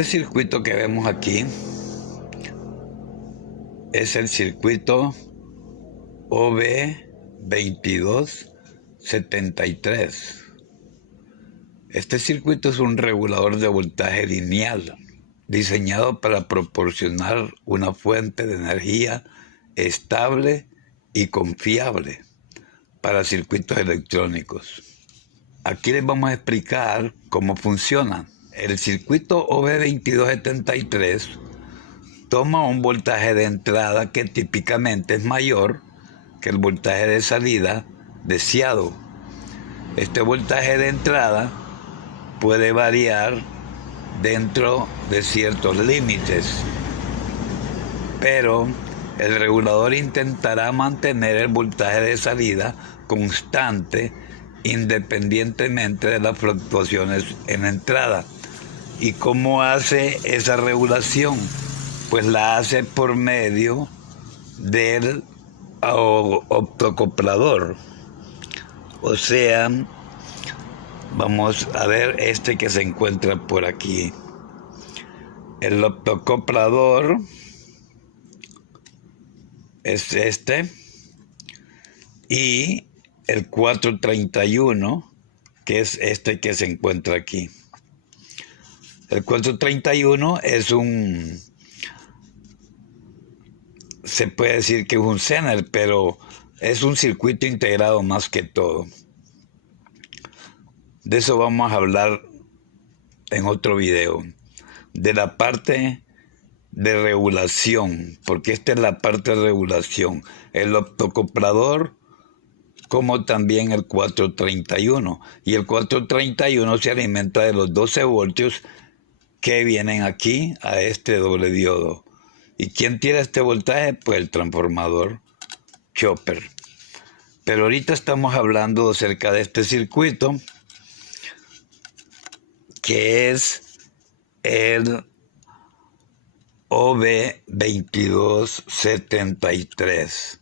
Este circuito que vemos aquí es el circuito OB2273. Este circuito es un regulador de voltaje lineal diseñado para proporcionar una fuente de energía estable y confiable para circuitos electrónicos. Aquí les vamos a explicar cómo funciona. El circuito OB2273 toma un voltaje de entrada que típicamente es mayor que el voltaje de salida deseado. Este voltaje de entrada puede variar dentro de ciertos límites, pero el regulador intentará mantener el voltaje de salida constante independientemente de las fluctuaciones en la entrada. ¿Y cómo hace esa regulación? Pues la hace por medio del optocoplador. O sea, vamos a ver este que se encuentra por aquí. El optocoplador es este, y el 431, que es este que se encuentra aquí. El 431 es se puede decir que es un Zener, pero es un circuito integrado más que todo. De eso vamos a hablar en otro video, de la parte de regulación, porque esta es la parte de regulación, el optocoplador como también el 431, y el 431 se alimenta de los 12 voltios que vienen aquí a este doble diodo. ¿Y quién tira este voltaje? Pues el transformador chopper. Pero ahorita estamos hablando acerca de este circuito, que es el OB2273.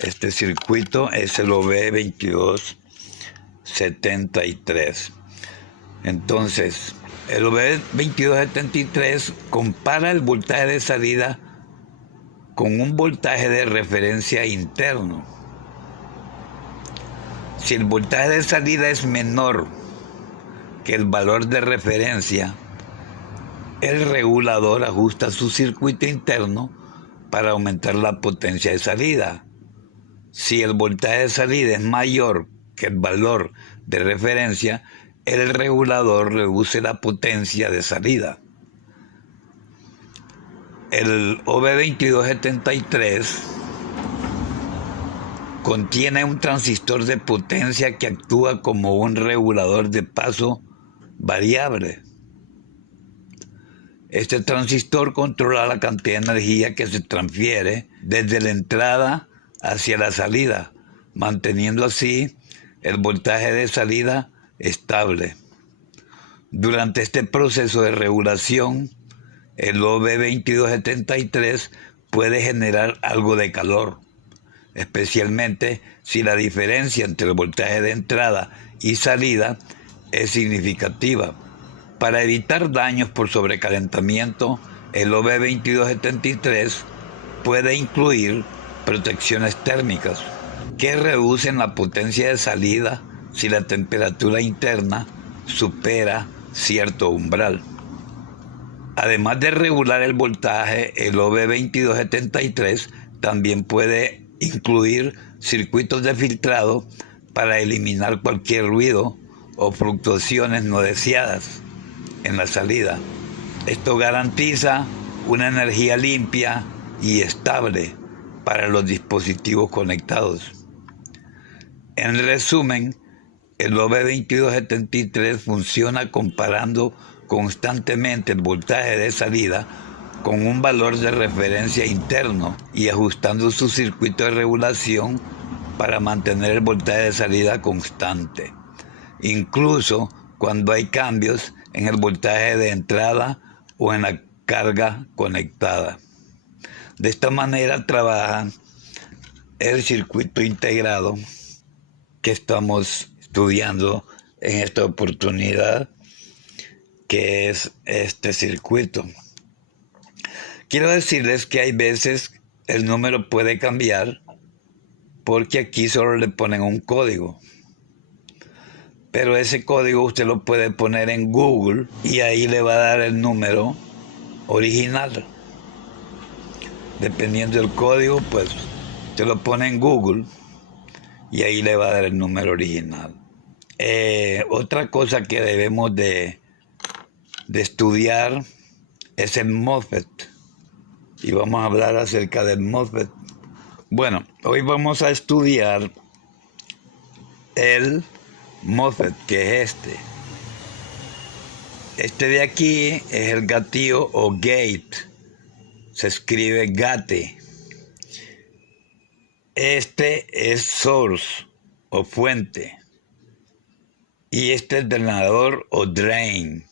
Este circuito es el OB2273. Entonces, el OB2273 compara el voltaje de salida con un voltaje de referencia interno. Si el voltaje de salida es menor que el valor de referencia, el regulador ajusta su circuito interno para aumentar la potencia de salida. Si el voltaje de salida es mayor que el valor de referencia, el regulador reduce la potencia de salida. El OB2273 contiene un transistor de potencia que actúa como un regulador de paso variable. Este transistor controla la cantidad de energía que se transfiere desde la entrada hacia la salida, manteniendo así el voltaje de salida estable. Durante este proceso de regulación, el OB2273 puede generar algo de calor, especialmente si la diferencia entre el voltaje de entrada y salida es significativa. Para evitar daños por sobrecalentamiento, el OB2273 puede incluir protecciones térmicas que reducen la potencia de salida si la temperatura interna supera cierto umbral. Además de regular el voltaje, el OB2273 también puede incluir circuitos de filtrado para eliminar cualquier ruido o fluctuaciones no deseadas en la salida. Esto garantiza una energía limpia y estable para los dispositivos conectados. En resumen, el OB2273 funciona comparando constantemente el voltaje de salida con un valor de referencia interno y ajustando su circuito de regulación para mantener el voltaje de salida constante, incluso cuando hay cambios en el voltaje de entrada o en la carga conectada. De esta manera trabaja el circuito integrado que estamos estudiando en esta oportunidad, que es este circuito. Quiero decirles que hay veces el número puede cambiar porque aquí solo le ponen un código. Pero ese código usted lo puede poner en Google y ahí le va a dar el número original. Dependiendo del código, pues usted lo pone en Google y ahí le va a dar el número original. Otra cosa que debemos de estudiar es el MOSFET. Y vamos a hablar acerca del MOSFET. Bueno, hoy vamos a estudiar el MOSFET, que es este. Este de aquí es el gatillo o gate. Se escribe gate. Este es source o fuente. Y este es drenador o drain.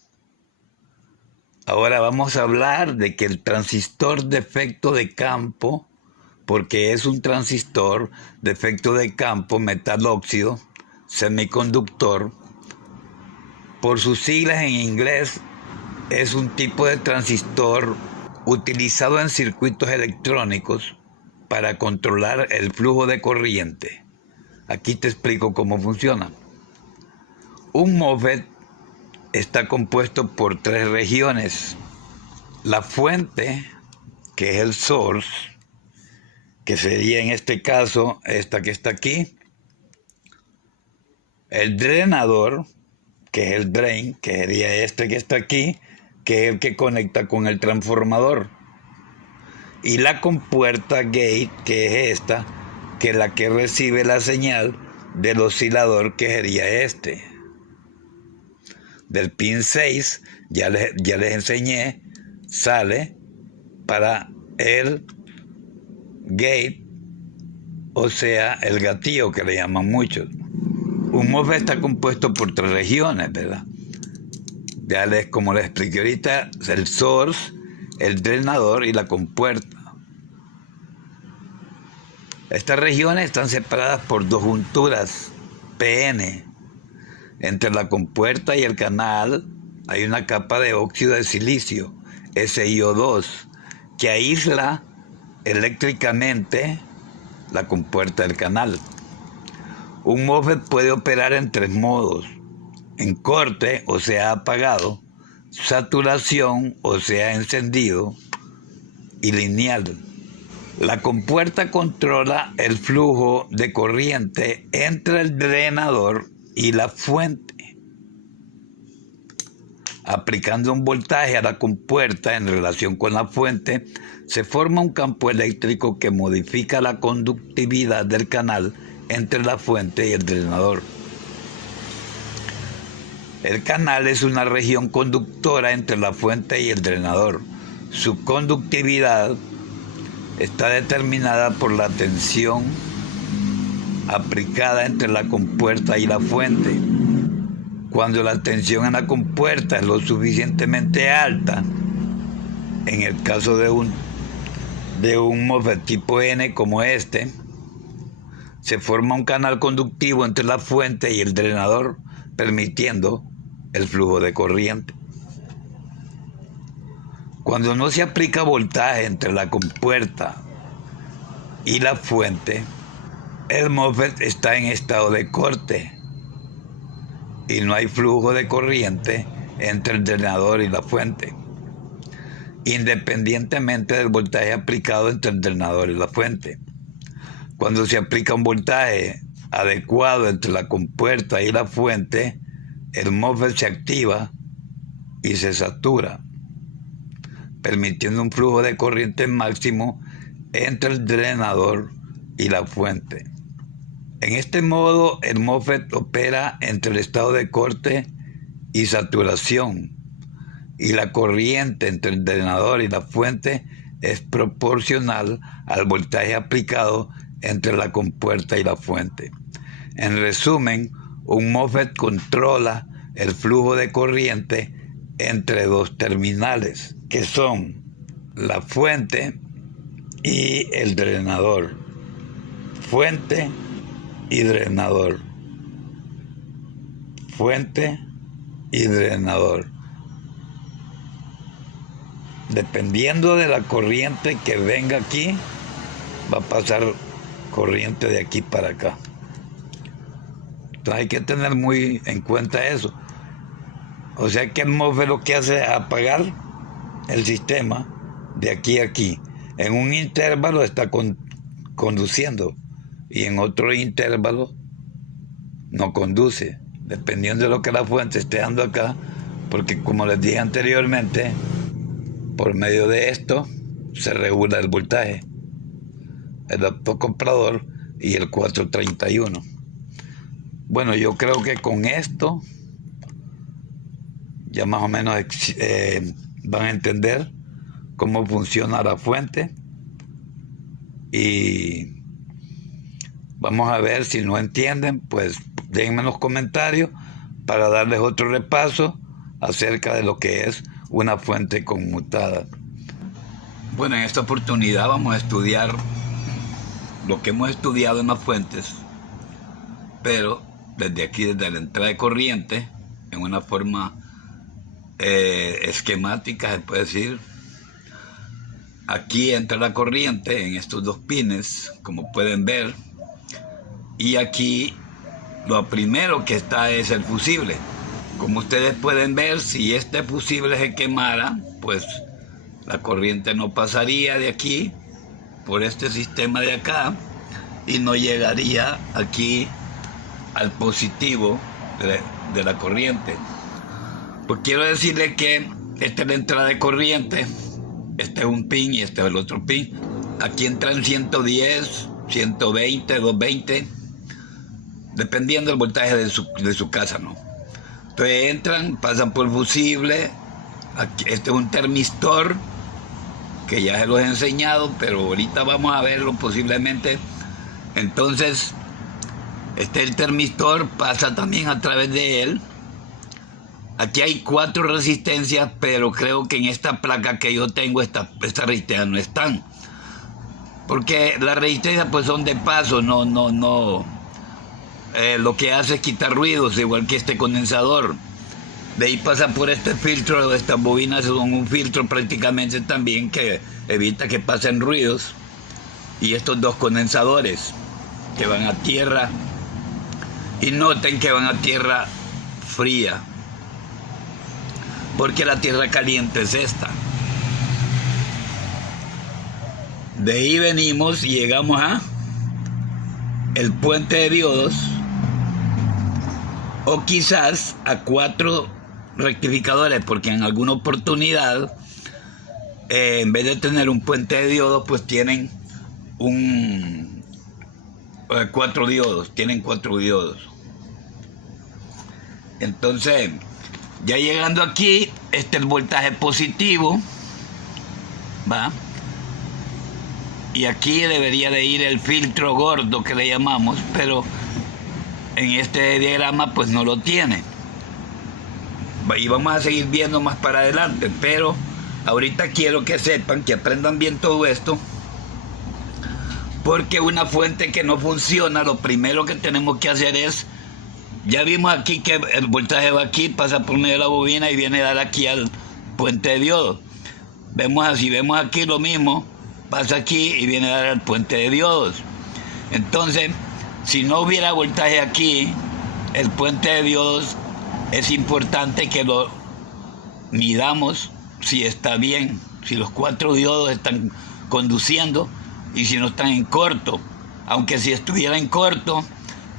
Ahora vamos a hablar de que el transistor de efecto de campo, porque es un transistor de efecto de campo, metal óxido, semiconductor, por sus siglas en inglés, es un tipo de transistor utilizado en circuitos electrónicos para controlar el flujo de corriente. Aquí te explico cómo funciona. Un MOSFET está compuesto por 3 regiones. La fuente, que es el source, que sería en este caso esta que está aquí. El drenador, que es el drain, que sería este que está aquí, que es el que conecta con el transformador. Y la compuerta gate, que es esta, que es la que recibe la señal del oscilador, que sería este. Del pin 6, ya les enseñé, sale para el gate, o sea, el gatillo que le llaman muchos. Un MOSFET está compuesto por 3 regiones, ¿verdad? Como les expliqué ahorita, el source, el drenador y la compuerta. Estas regiones están separadas por 2 junturas PN. Entre la compuerta y el canal hay una capa de óxido de silicio, SiO2, que aísla eléctricamente la compuerta del canal. Un MOSFET puede operar en 3 modos: en corte, o sea, apagado; saturación, o sea, encendido; y lineal. La compuerta controla el flujo de corriente entre el drenador y la fuente. Aplicando un voltaje a la compuerta en relación con la fuente, se forma un campo eléctrico que modifica la conductividad del canal entre la fuente y el drenador. El canal es una región conductora entre la fuente y el drenador. Su conductividad está determinada por la tensión aplicada entre la compuerta y la fuente. Cuando la tensión en la compuerta es lo suficientemente alta, en el caso de un MOSFET tipo N como este, se forma un canal conductivo entre la fuente y el drenador, permitiendo el flujo de corriente. Cuando no se aplica voltaje entre la compuerta y la fuente, el MOSFET está en estado de corte y no hay flujo de corriente entre el drenador y la fuente, independientemente del voltaje aplicado entre el drenador y la fuente. Cuando se aplica un voltaje adecuado entre la compuerta y la fuente, el MOSFET se activa y se satura, permitiendo un flujo de corriente máximo entre el drenador y la fuente. En este modo, el MOSFET opera entre el estado de corte y saturación, y la corriente entre el drenador y la fuente es proporcional al voltaje aplicado entre la compuerta y la fuente. En resumen, un MOSFET controla el flujo de corriente entre 2 terminales, que son la fuente y el drenador. Fuente y drenador. Fuente y drenador. dependiendo de la corriente que venga aquí, va a pasar corriente de aquí para acá. Entonces hay que tener muy en cuenta eso. O sea que el MOSFET lo que hace es apagar el sistema de aquí a aquí. En un intervalo está conduciendo y en otro intervalo no conduce, dependiendo de lo que la fuente esté dando acá, porque como les dije anteriormente, por medio de esto se regula el voltaje, el autocomprador y el 431. Bueno, yo creo que con esto ya más o menos van a entender cómo funciona la fuente, y vamos a ver si no entienden, pues déjenme en los comentarios para darles otro repaso acerca de lo que es una fuente conmutada. Bueno, en esta oportunidad vamos a estudiar lo que hemos estudiado en las fuentes, pero desde aquí, desde la entrada de corriente, en una forma esquemática, se puede decir. Aquí entra la corriente en estos dos pines, como pueden ver, y aquí lo primero que está es el fusible. Como ustedes pueden ver, si este fusible se quemara, pues la corriente no pasaría de aquí por este sistema de acá y no llegaría aquí al positivo de la corriente. Pues quiero decirle que esta es la entrada de corriente, este es un pin y este es el otro pin. Aquí entran 110, 120, 220, dependiendo del voltaje de su casa, ¿no? Entonces entran, pasan por el fusible. Aquí, este es un termistor que ya se los he enseñado, pero ahorita vamos a verlo posiblemente. Entonces, este es el termistor, pasa también a través de él. Aquí hay 4 resistencias, pero creo que en esta placa que yo tengo, esta resistencia no están. Porque las resistencias pues son de paso, no. Lo que hace es quitar ruidos, igual que este condensador. De ahí pasa por este filtro, estas bobinas son un filtro prácticamente también que evita que pasen ruidos. Y estos 2 condensadores que van a tierra. Y noten que van a tierra fría, porque la tierra caliente es esta. De ahí venimos y llegamos a el puente de diodos, o quizás a 4 rectificadores, porque en alguna oportunidad en vez de tener un puente de diodos, pues tienen 4 diodos, tienen 4 diodos. Entonces, ya llegando aquí, este es el voltaje positivo, ¿va? Y aquí debería de ir el filtro gordo que le llamamos, pero en este diagrama pues no lo tiene. Y vamos a seguir viendo más para adelante, pero ahorita quiero que sepan, que aprendan bien todo esto, porque una fuente que no funciona, lo primero que tenemos que hacer es, ya vimos aquí que el voltaje va aquí, pasa por medio de la bobina y viene a dar aquí al puente de diodos. Vemos aquí lo mismo, pasa aquí y viene a dar al puente de diodos. Entonces, si no hubiera voltaje aquí, el puente de diodos es importante que lo midamos si está bien, si los 4 diodos están conduciendo y si no están en corto. Aunque si estuviera en corto,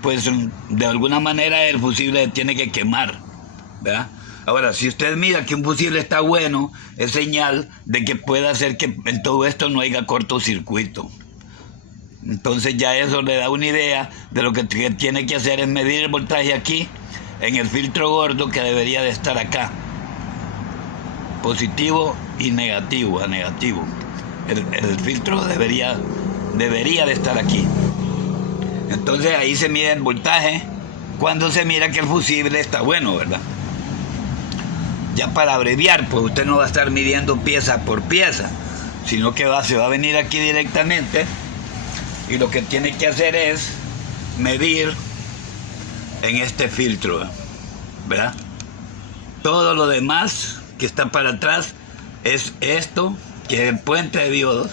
pues de alguna manera el fusible tiene que quemar, ¿verdad? Ahora, si usted mira que un fusible está bueno, es señal de que puede hacer que en todo esto no haya cortocircuito. Entonces ya eso le da una idea de lo que tiene que hacer, es medir el voltaje aquí, en el filtro gordo, que debería de estar acá. Positivo y negativo, a negativo. El filtro debería de estar aquí. Entonces ahí se mide el voltaje cuando se mira que el fusible está bueno, ¿verdad? Ya para abreviar, pues usted no va a estar midiendo pieza por pieza, sino que se va a venir aquí directamente y lo que tiene que hacer es medir en este filtro, ¿verdad? Todo lo demás que está para atrás es esto, que es el puente de diodos.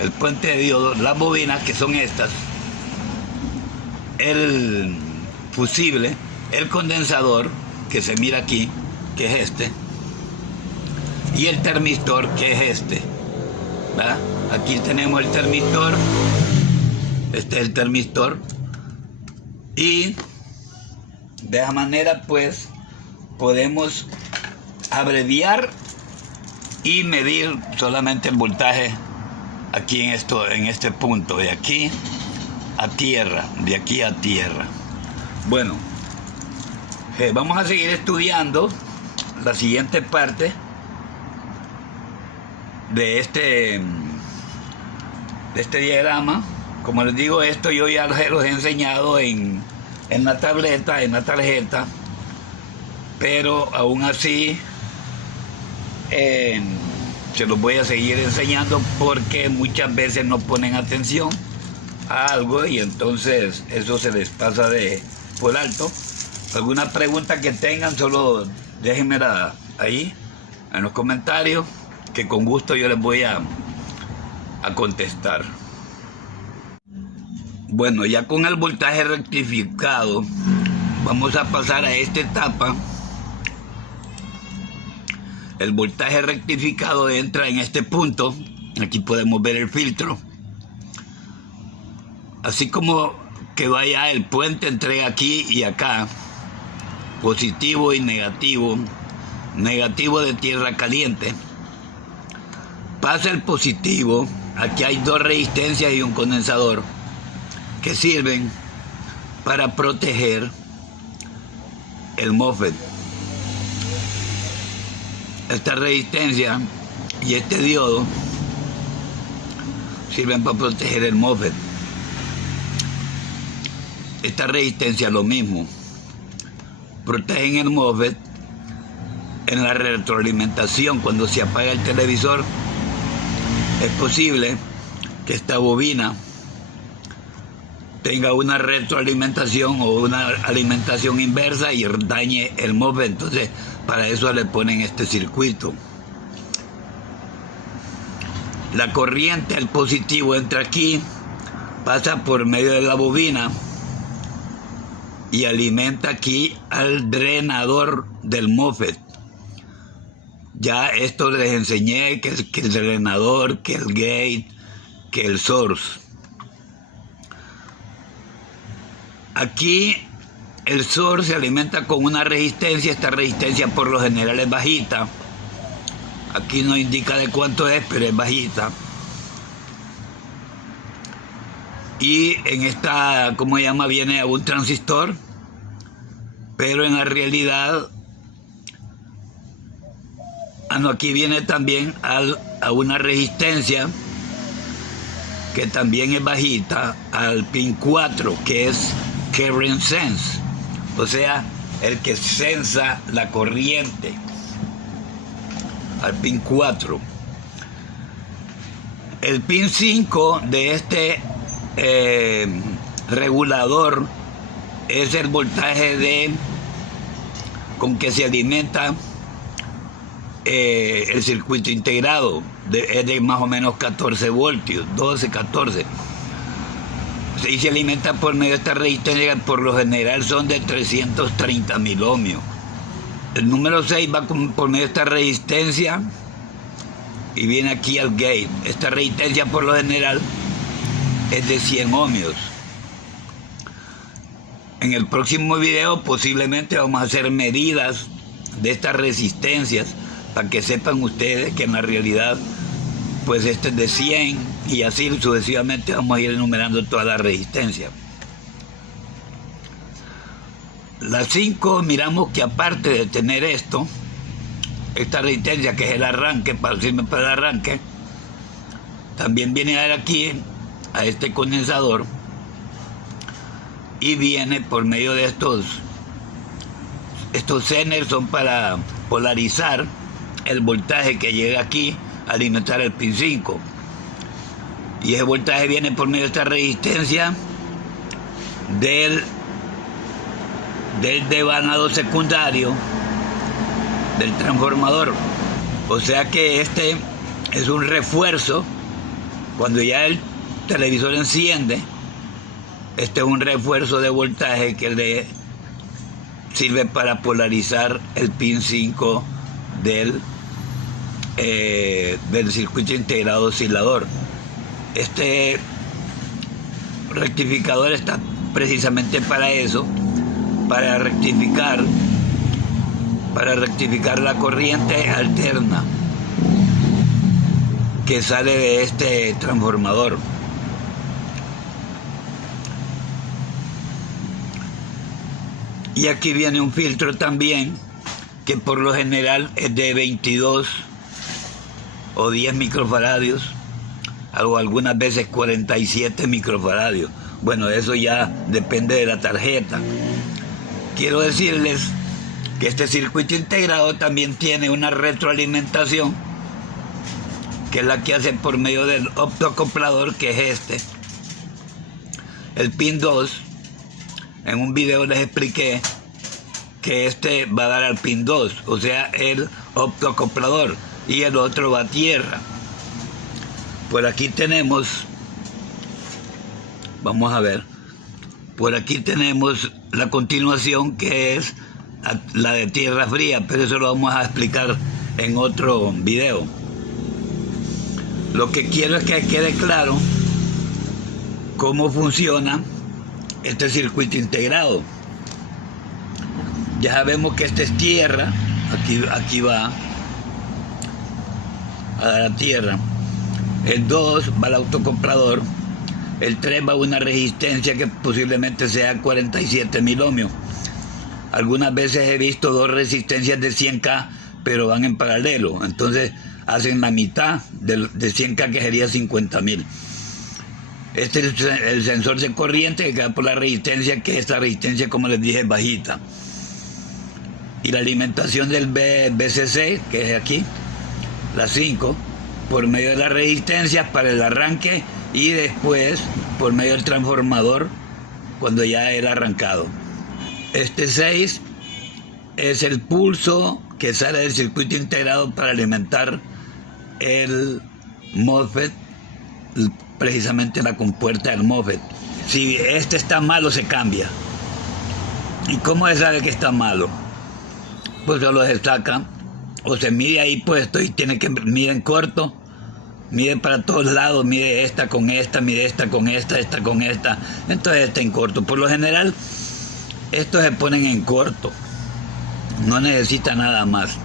El puente de diodos, las bobinas, que son estas, el fusible, el condensador, que se mira aquí, que es este, y el termistor, que es este, ¿verdad? Aquí tenemos el termistor, este es el termistor, y de esa manera pues podemos abreviar y medir solamente el voltaje aquí en este punto, de aquí a tierra, de aquí a tierra. Bueno, vamos a seguir estudiando la siguiente parte de este diagrama. Como les digo, esto yo ya los he enseñado en la tableta, en la tarjeta, pero aún así se los voy a seguir enseñando porque muchas veces no ponen atención a algo y entonces eso se les pasa por alto. Alguna pregunta que tengan, solo déjenmela ahí en los comentarios, que con gusto yo les voy a contestar. Bueno, ya con el voltaje rectificado, vamos a pasar a esta etapa. El voltaje rectificado entra en este punto. Aquí podemos ver el filtro. Así como que vaya el puente entre aquí y acá, positivo y negativo, negativo de tierra caliente. Pasa el positivo, aquí hay dos resistencias y un condensador que sirven para proteger el MOSFET. Esta resistencia y este diodo sirven para proteger el MOSFET. Esta resistencia lo mismo, protegen el MOSFET en la retroalimentación. Cuando se apaga el televisor, es posible que esta bobina tenga una retroalimentación o una alimentación inversa y dañe el MOSFET. Entonces, para eso le ponen este circuito. La corriente, el positivo, entra aquí, pasa por medio de la bobina y alimenta aquí al drenador del MOSFET. Ya esto les enseñé que el drenador, que el gate, que el source. Aquí el source se alimenta con una resistencia. Esta resistencia por lo general es bajita. Aquí no indica de cuánto es, pero es bajita. Y en esta, ¿cómo se llama? Viene a un transistor, pero en la realidad, aquí viene también a una resistencia que también es bajita, al pin 4, que es current sense, o sea, el que sensa la corriente, al pin 4. El pin 5 de este regulador es el voltaje con que se alimenta el circuito integrado, es de más o menos 14 voltios, 12, 14. Y se alimenta por medio de esta resistencia, por lo general son de 330.000 ohmios. El número 6 va por medio de esta resistencia y viene aquí al gate. Esta resistencia por lo general es de 100 ohmios. En el próximo video posiblemente vamos a hacer medidas de estas resistencias para que sepan ustedes que en la realidad pues este es de 100 y así sucesivamente vamos a ir enumerando toda la resistencia. La 5 miramos que aparte de tener esta resistencia que es el arranque, sirve para el arranque, también viene a dar aquí a este condensador y viene por medio de estos Zener, son para polarizar el voltaje que llega aquí a alimentar el pin 5. Y ese voltaje viene por medio de esta resistencia del devanado secundario del transformador. O sea que este es un refuerzo. Cuando ya el televisor enciende, este es un refuerzo de voltaje que le sirve para polarizar el pin 5 del circuito integrado oscilador. Este rectificador está precisamente para eso, para rectificar la corriente alterna que sale de este transformador. Y aquí viene un filtro también, que por lo general es de 22 o 10 microfaradios, o algunas veces 47 microfaradios. Bueno, eso ya depende de la tarjeta. Quiero decirles que este circuito integrado también tiene una retroalimentación, que es la que hace por medio del optoacoplador, que es este. El pin 2, en un video les expliqué que este va a dar al pin 2, o sea, el optoacoplador, y el otro va a tierra. Por aquí tenemos, vamos a ver, por aquí tenemos la continuación, que es la de tierra fría, pero eso lo vamos a explicar en otro video. Lo que quiero es que quede claro cómo funciona este circuito integrado. Ya sabemos que este es tierra, aquí va a dar a tierra. El 2 va al autocomprador. El 3 va a una resistencia que posiblemente sea 47.000 ohmios. Algunas veces he visto dos resistencias de 100K, pero van en paralelo. Entonces hacen la mitad de 100K, que sería 50.000. Este es el sensor de corriente que queda por la resistencia, que esta resistencia, como les dije, es bajita. Y la alimentación del BCC, que es aquí, la 5, por medio de las resistencias para el arranque, y después por medio del transformador cuando ya era arrancado. Este 6 es el pulso que sale del circuito integrado para alimentar el MOSFET, precisamente la compuerta del MOSFET. Si este está malo, se cambia. ¿Y cómo se sabe que está malo? Pues solo se saca o se mide ahí puesto y tiene que mide en corto, mide para todos lados, mide esta con esta, mide esta con esta, esta con esta, entonces está en corto. Por lo general estos se ponen en corto, no necesita nada más.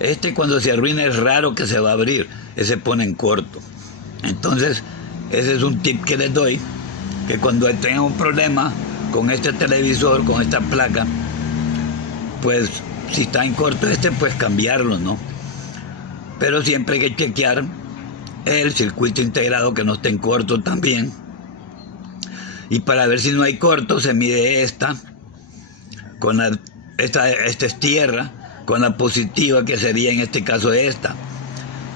Este, cuando se arruina, es raro que se va a abrir, ese pone en corto. Entonces ese es un tip que les doy, que cuando tengan un problema con este televisor, con esta placa, pues si está en corto pues cambiarlo, ¿no? Pero siempre hay que chequear el circuito integrado que no esté en corto también. Y para ver si no hay corto, se mide esta es tierra, con la positiva, que sería en este caso esta.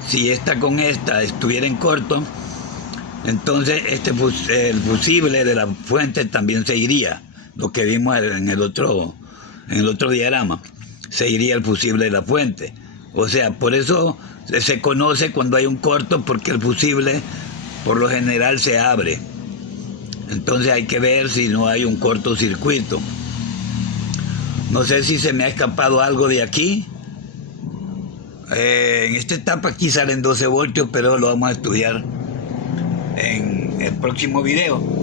Si esta con esta estuviera en corto, entonces el fusible de la fuente también se iría, lo que vimos en el otro diagrama, se iría el fusible de la fuente. O sea, por eso se conoce cuando hay un corto, porque el fusible por lo general se abre. Entonces hay que ver si no hay un cortocircuito. No sé si se me ha escapado algo de aquí. En esta etapa aquí salen 12 voltios, pero lo vamos a estudiar en el próximo video.